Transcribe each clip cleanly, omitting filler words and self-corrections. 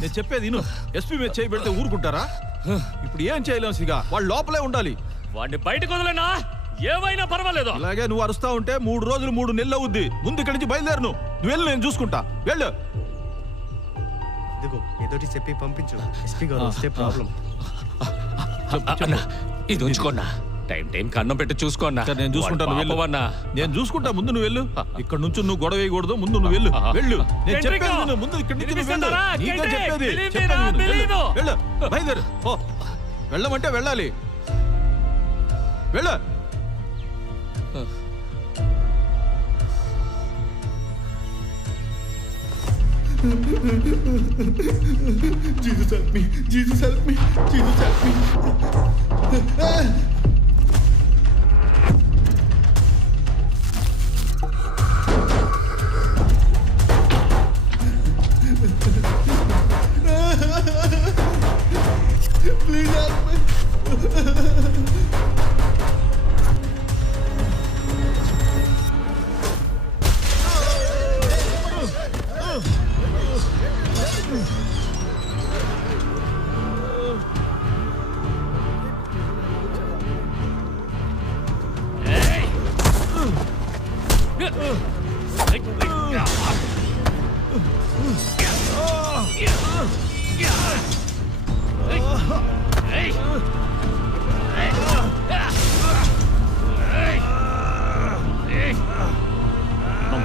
నేను చెప్పేది ఎస్పీ మీద చేయి పెడితే ఊరుకుంటారా? ఇప్పుడు ఏం చేయలేం సిగా, వాళ్ళు లోపలే ఉండాలి. వాడిని బయటకు వదలనా? ఏమైనా పర్వాలేదు. అలాగే నువ్వు అరుస్తా ఉంటే 3 రోజులు 3 నెలలు అవుద్ది. ముందు ఇక్కడి నుంచి బయలుదేరు. నువ్వు వెళ్ళు, నేను చూసుకుంటా. వెళ్ళు. ఏదోటి చెప్పి పంపించు. ఎస్పీ గారు వస్తే ప్రాబ్లం. ఇది ఉంచుకోన్నా. టైం కన్నం పెట్టి చూసుకోన్నా. నేను చూసుకుంటాను. నేను చూసుకుంటా. ముందు నువ్వు వెళ్ళు. ఇక్కడ నుంచి నువ్వు గొడవ వేయకూడదు. ముందు నువ్వు వెళ్ళు. వెళ్ళు. నేను చెప్పేది ముందు ఇక్కడి నుంచి చెప్పేది. వెళ్ళు, బయలుదేరు. వెళ్ళమంటే వెళ్ళాలి. వెళ్ళు. Jesus help me. Jesus help me. Jesus help me. Please help me.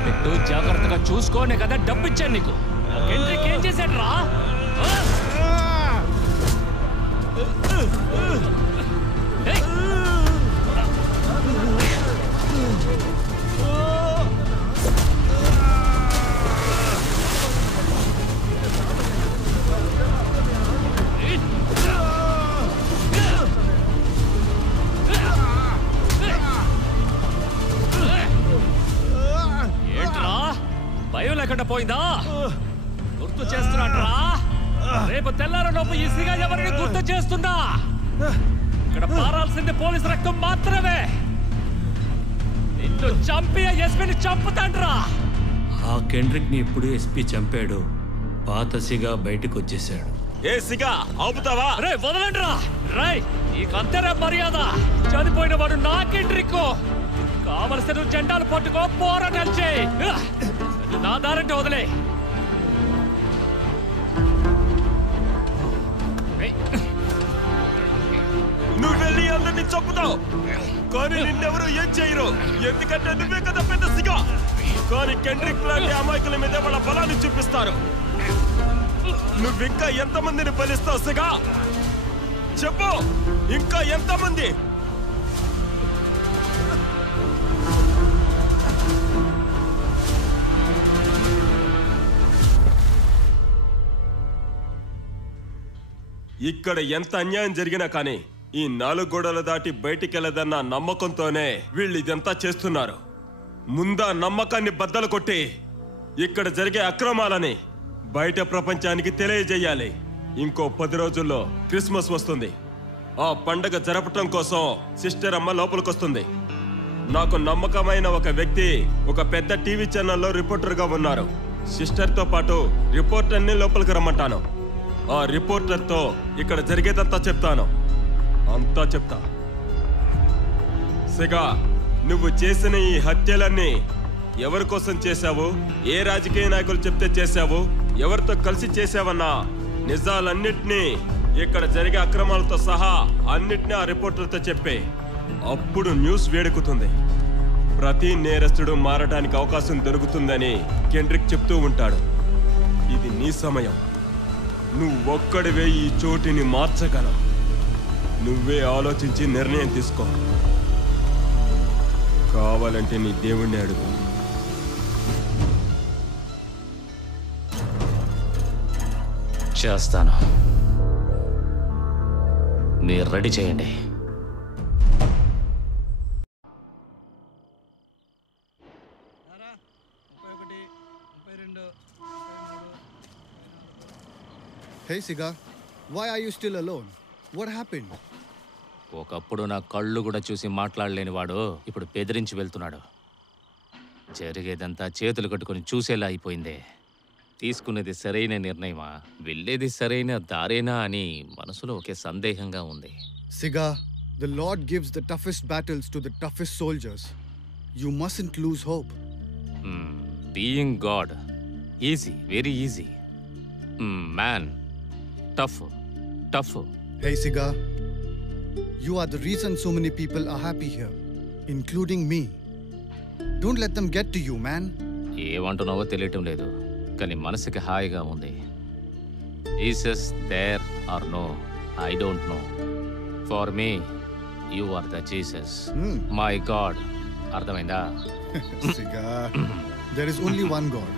పెట్టు, జాగ్రత్తగా చూసుకోనే కదా డబ్బిచ్చాను నీకు. హెన్రీకి ఏం చేశాడు రా? భయం లేకుండా పోయిందా? గుర్తు చేస్తున్నాడ్రా. రేపు తెల్లారలోపు ఈ సిగా ఎవరిని గుర్తు చేస్తుందా? ఇక్కడ పారాల్సింది పోలీసు రక్తం మాత్రమే. నిన్ను చంపి ఎస్పీని చంపుతాండ్రా. ఆ కెండ్రిక్ ని ఇప్పుడు ఎస్పీ చంపాడు. పాత సిగా బయటకు వచ్చేసాడు. ఏ సిగా ఆపుతావా? రే వదలండ్రా. రై నీకంతేరా మర్యాద. చనిపోయిన వాడు నా కెండ్రిక్. కావలసిన జెండాలు పట్టుకో, పోరాటాలు చేయి. నా దారంటే వదిలే. నువ్వు వెళ్ళి అందరినీ చంపుతావు, కానీ నిన్నెవరు ఏం చేయరు. ఎందుకంటే నువ్వే కదా పెద్ద సిగా. కానీ కెండ్రిక్ లాంటి అమాయకుల మీద వాళ్ళ బలాన్ని చూపిస్తారు. నువ్వింకా ఎంతమందిని బలిస్తావు సిగా? చెప్పు, ఇంకా ఎంతమంది? ఇక్కడ ఎంత అన్యాయం జరిగినా కానీ ఈ 4 గోడలు దాటి బయటికెళ్ళదన్న నమ్మకంతోనే వీళ్ళు ఇదంతా చేస్తున్నారు. ముందా నమ్మకాన్ని బద్దలు కొట్టి ఇక్కడ జరిగే అక్రమాలని బయట ప్రపంచానికి తెలియజేయాలి. ఇంకో 10 రోజుల్లో క్రిస్మస్ వస్తుంది. ఆ పండగ జరపటం కోసం సిస్టర్ అమ్మ లోపలికొస్తుంది. నాకు నమ్మకమైన ఒక వ్యక్తి ఒక పెద్ద టీవీ ఛానల్లో రిపోర్టర్గా ఉన్నారు. సిస్టర్తో పాటు రిపోర్టర్ని లోపలికి రమ్మంటాను. ఆ రిపోర్టర్తో ఇక్కడ జరిగేదంతా చెప్తాను. అంతా చెప్తా. సిగా, నువ్వు చేసిన ఈ హత్యలన్నీ ఎవరి కోసం చేశావు? ఏ రాజకీయ నాయకులు చెప్తే చేశావు? ఎవరితో కలిసి చేశావన్నా నిజాలన్నిటినీ, ఇక్కడ జరిగే అక్రమాలతో సహా అన్నిటినీ ఆ రిపోర్టర్తో చెప్పే. అప్పుడు న్యూస్ వేడెక్కుతుంది. ప్రతి నేరస్తుడు మారడానికి అవకాశం దొరుకుతుందని కెండ్రిక్ చెప్తూ ఉంటాడు. ఇది నీ సమయం. నువ్వొక్కడివే ఈ చోటిని మార్చగలవు. నువ్వే ఆలోచించి నిర్ణయం తీసుకో. కావాలంటే నీ దేవుణ్ణి అడుగు. చేస్తాను. మీరు రెడీ చేయండి. Hey Siga, why are you still alone? What happened? ఒకప్పుడు నా కళ్ళు కూడా చూసి మాట్లాడలేని వాడు ఇప్పుడు బెదిరించి వెళ్తున్నాడు. జరిగేదంతా చేతులు కట్టుకొని చూసేలా అయిపోయిందే. తీసుకునేది సరైన నిర్ణయమా, వెళ్ళేది సరైన దారేనా అని మనసులో ఒకే సందేహంగా ఉంది. Siga, the Lord gives the toughest battles to the toughest soldiers. You mustn't lose hope. Being God easy, very easy. Man tough, tough. Hey Siga, you are the reason so many people are happy here, including me. Don't let them get to you, man. ఏమంటున్నావో తెలియటం లేదు, కానీ మనసుకి హాయిగా ఉంది. Jesus there are no, I don't know. For me you are the Jesus, my God. అర్థమైందా? Siga, there is only one God.